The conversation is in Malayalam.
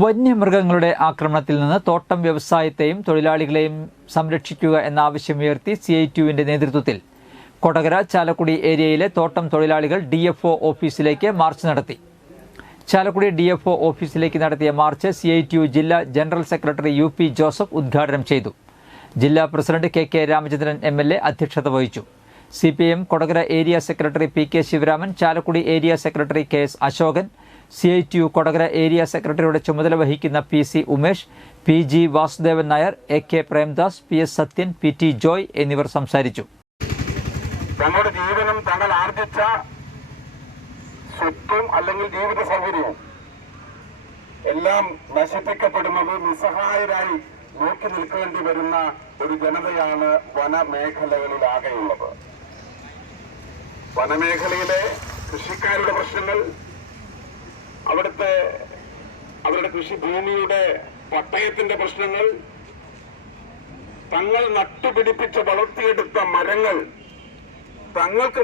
വന്യമൃഗങ്ങളുടെ ആക്രമണത്തിൽ നിന്ന് തോട്ടം വ്യവസായത്തെയും തൊഴിലാളികളെയും സംരക്ഷിക്കുക എന്ന ആവശ്യമുയർത്തി സി ഐ ടിയുവിന്റെ നേതൃത്വത്തിൽ. കൊടകര ചാലക്കുടി ഏരിയയിലെ തോട്ടം തൊഴിലാളികൾ ഡി എഫ് ഒ ഓഫീസിലേക്ക് മാർച്ച് നടത്തി. ചാലക്കുടി ഡി എഫ് ഒ ഓഫീസിലേക്ക് നടത്തിയ march C I T U ജില്ലാ general secretary U P Joseph ഉദ്ഘാടനം ചെയ്തു. ജില്ലാ president K K Ramachandran M L A അധ്യക്ഷത വഹിച്ചു. C P M Kodakara area secretary P K Sivaraman Chalakudy area secretary K S Asokan C I T U Kodakara area സെക്രട്ടറിയുടെ ചുമതല വഹിക്കുന്ന P C Umesh P G Vasudevan Nair A K Premdas P S Sathyan P T Joy എന്നിവർ സംസാരിച്ചു. തങ്ങളുടെ ജീവനും തങ്ങൾ ആർജിച്ച സ്വത്തും അല്ലെങ്കിൽ ജീവിത സൗകര്യവും എല്ലാം നശിപ്പിക്കപ്പെടുന്നത് നിസ്സഹായരായി നോക്കി നിൽക്കേണ്ടി വരുന്ന ഒരു ജനതയാണ് വനമേഖലകളിലാകെയുള്ളത്. വനമേഖലയിലെ കൃഷിക്കാരുടെ പ്രശ്നങ്ങൾ അവിടുത്തെ അവരുടെ കൃഷിഭൂമിയുടെ പട്ടയത്തിന്റെ പ്രശ്നങ്ങൾ തങ്ങൾ നട്ടുപിടിപ്പിച്ച് വളർത്തിയെടുത്ത മരങ്ങൾ തങ്ങൾക്ക്